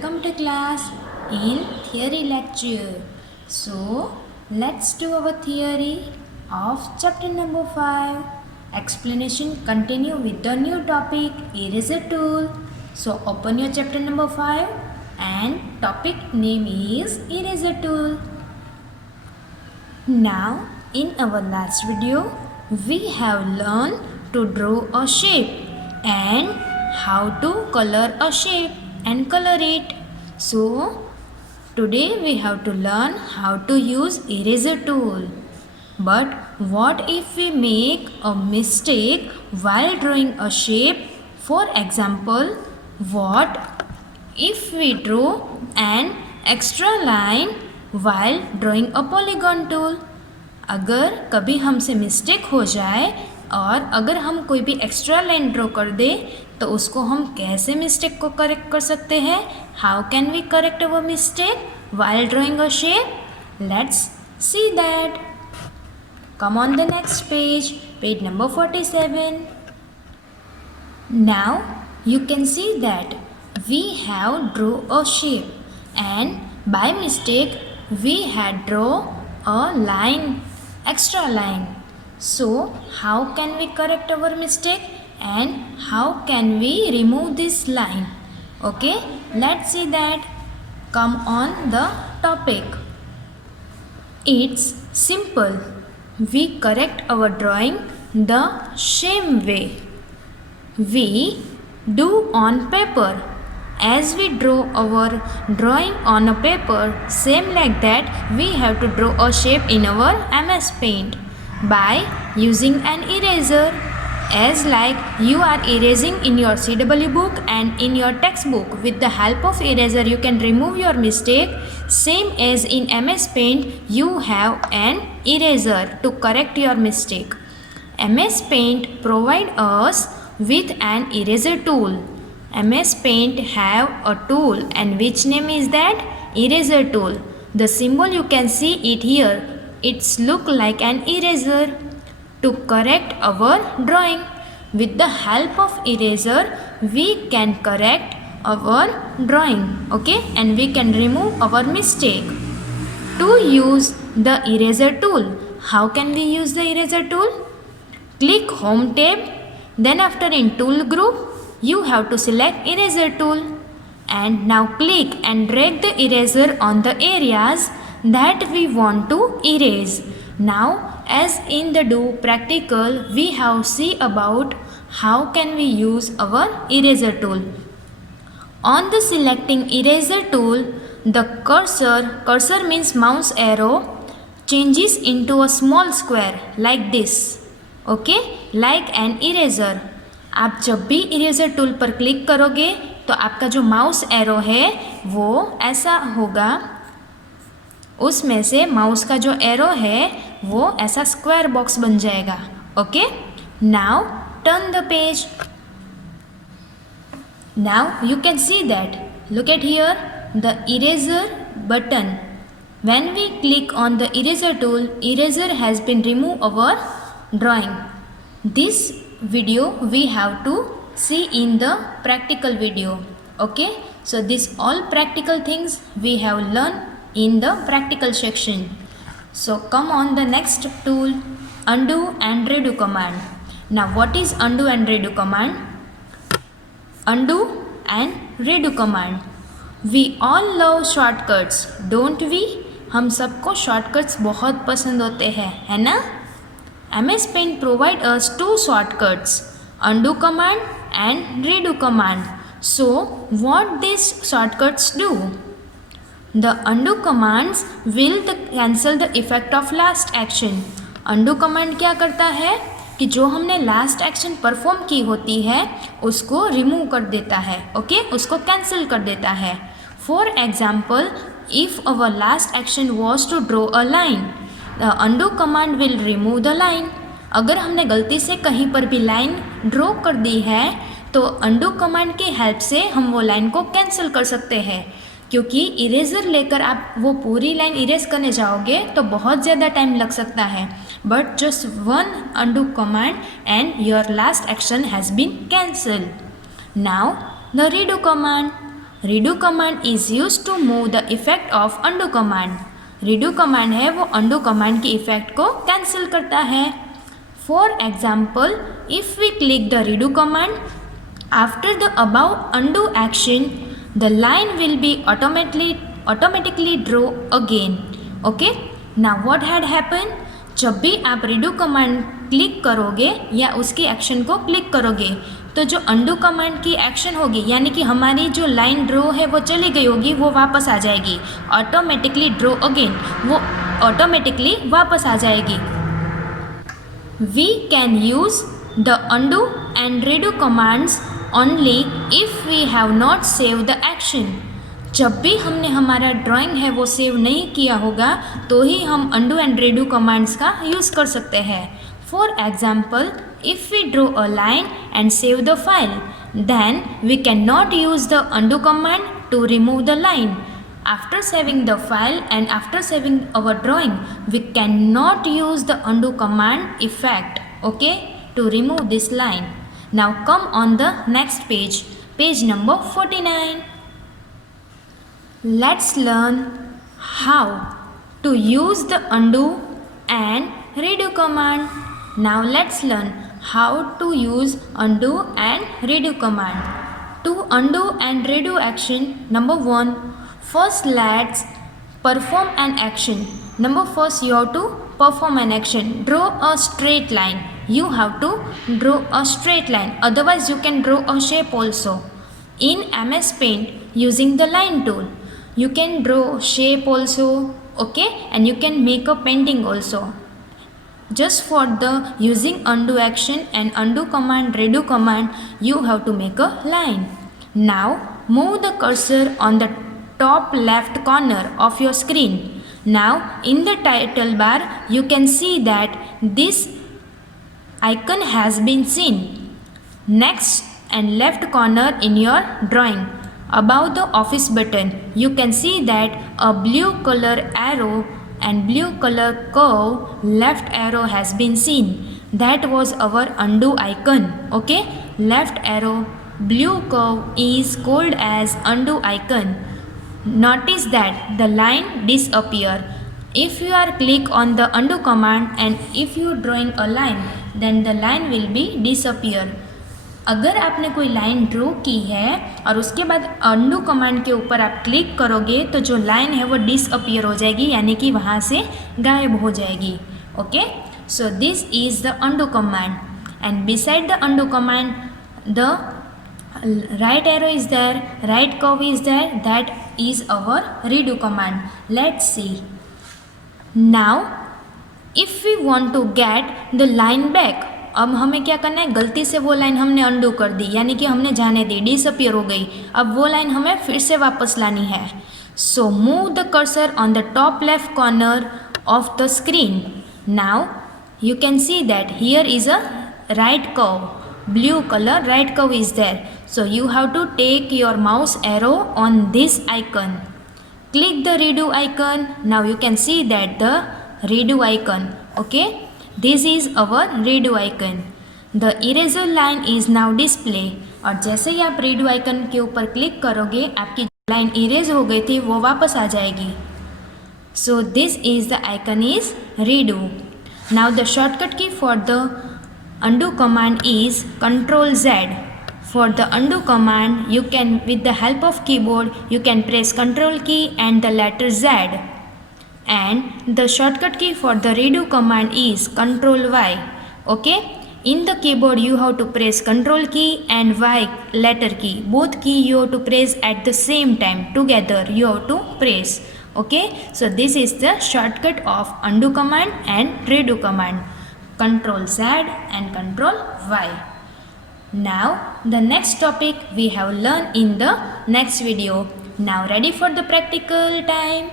welcome to class in theory lecture. So, let's do our theory of chapter number 5. Explanation continue with the new topic eraser tool. So, open your chapter number 5 and topic name is eraser tool. Now, in our last video, we have learned to draw a shape and how to color a shape and color it. So, today we have to learn how to use eraser tool. But what if we make a mistake while drawing a shape? For example, what if we draw an extra line while drawing a polygon tool? अगर कभी हमसे mistake हो जाए और अगर हम कोई भी एक्स्ट्रा लाइन ड्रॉ कर दे तो उसको हम कैसे मिस्टेक को करेक्ट कर सकते हैं? How can we correct our mistake while drawing a shape? Let's see that. Come on the next page, page number 47. Now you can see that we have draw a shape and by mistake we had draw a line, extra line. So how can we correct our mistake and how can we remove this line? Okay, let's see that. Come on the topic. It's simple. We correct our drawing the same way we do on paper. As we draw our drawing on a paper, same like that we have to draw a shape in our MS Paint by using an eraser. As like you are erasing in your CW book and in your textbook, with the help of eraser you can remove your mistake. Same as in MS Paint, you have an eraser to correct your mistake. MS Paint provide us with an eraser tool. MS Paint have a tool and which name is that? Eraser tool. The symbol you can see it here. It's look like an eraser. To correct our drawing, with the help of eraser we can correct our drawing, okay, and we can remove our mistake. To use the eraser tool, how can we use the eraser tool? Click home tab, then after in tool group you have to select eraser tool and now click and drag the eraser on the areas that we want to erase. Now as in the do practical we have see about how can we use our eraser tool. On the selecting eraser tool, the cursor means mouse arrow, changes into a small square like this, okay, like an eraser. आप जब भी eraser tool पर click करोगे तो आपका जो mouse arrow है वो ऐसा होगा, उसमें से माउस का जो एरो है वो ऐसा स्क्वायर बॉक्स बन जाएगा. Okay, now turn the page. Now you can see that, look at here the eraser button. When we click on the eraser tool, eraser has been remove our drawing. This video we have to see in the practical video. Okay, so this all practical things we have learned in the practical section. So come on the next tool, undo and redo command. Now what is undo and redo command? Undo and redo command. We all love shortcuts, don't we? हम सबको shortcuts बहुत पसंद होते हैं, है ना? MS Paint provide us two shortcuts, undo command and redo command. So what these shortcuts do? The undo commands will cancel the effect of last action. Undo command क्या करता है कि जो हमने लास्ट एक्शन परफॉर्म की होती है उसको रिमूव कर देता है, ओके, उसको कैंसिल कर देता है. For example, if our last action was to draw a line, the undo command will remove the line. अगर हमने गलती से कहीं पर भी लाइन ड्रॉ कर दी है तो undo command की हेल्प से हम वो लाइन को कैंसिल कर सकते हैं, क्योंकि इरेजर लेकर आप वो पूरी लाइन इरेज करने जाओगे तो बहुत ज़्यादा टाइम लग सकता है. But just one undo command and your last action has been cancelled. Now the redo command. redo command is used to move the effect of undo command. redo command है वो undo command की effect को cancel करता है. For example, if we click the redo command, after the above undo action, the line will be automatically draw again. Okay? Now what had happened? जब भी आप redo command click करोगे या उसकी एक्शन को क्लिक करोगे तो जो undo कमांड की एक्शन होगी यानी कि हमारी जो लाइन ड्रॉ है वो चली गई होगी, वो वापस आ जाएगी. ऑटोमेटिकली ड्रॉ अगेन, वो ऑटोमेटिकली वापस आ जाएगी. We can use the undo and redo commands only if we have not saved the action. जब भी हमने हमारा ड्राइंग है वो सेव नहीं किया होगा तो ही हम undo and redo commands का यूज़ कर सकते हैं. For example, if we draw a line and save the file, then we cannot use the undo command to remove the line. After saving the file and after saving our drawing, we cannot use the undo command effect, okay, to remove this line. Now come on the next page, page number 49. Let's learn how to use the undo and redo command. Now let's learn how to use undo and redo command. To undo and redo action, number 1, first let's perform an action. First you have to perform an action. Draw a straight line. You have to draw a straight line. Otherwise you can draw a shape also. In MS Paint using the line tool, you can draw shape also, okay, and you can make a painting also. Just for the using undo action and undo command, redo command, you have to make a line. Now move the cursor on the top left corner of your screen. Now in the title bar you can see that this icon has been seen. Next and left corner in your drawing, above the office button, you can see that a blue color arrow and blue color curve left arrow has been seen. That was our undo icon. Okay, left arrow blue curve is called as undo icon. Notice that the line disappear. If you are click on the undo command and if you drawing a line, then the line will be disappear. अगर आपने कोई line draw की है और उसके बाद undo command के ऊपर आप क्लिक करोगे तो जो लाइन है वो डिसअपियर हो जाएगी, यानी कि वहाँ से गायब हो जाएगी. Okay, so this is the undo command and beside the undo command the right arrow is there, right curve is there, that is our redo command. Let's see. Now if we want to get the line back, अब हमें क्या करना है, गलती से वो line हमने undo कर दी, यानी कि हमने जाने दी, डिसअपियर हो गई. अब वो लाइन हमें फिर से वापस लानी है. So move the cursor on the top left corner of the screen. Now you can see that here is a right curve, blue color right curve is there. So you have to take your mouse arrow on this icon. Click the redo icon. Now you can see that the redo icon. Okay, this is our redo icon. The eraser line is now display. और जैसे ही आप redo icon के ऊपर click करोगे आपकी line erase हो गई थी वो वापस आ जाएगी. So this is the icon is redo. Now the shortcut key for the undo command is Ctrl Z. For the undo command you can, with the help of keyboard, you can press Ctrl key and the letter Z. And the shortcut key for the redo command is Ctrl Y. Okay, in the keyboard you have to press Ctrl key and Y letter key. Both key you have to press at the same time, together you have to press. Okay, so this is the shortcut of undo command and redo command. Ctrl Z and Ctrl Y. Now the next topic we have learned in the next video. Now ready for the practical time?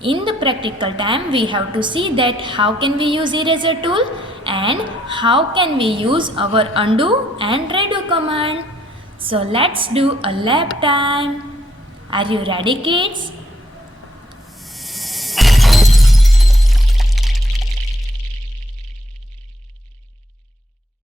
In the practical time we have to see that how can we use eraser tool and how can we use our undo and redo command. So let's do a lab time. Are you ready kids?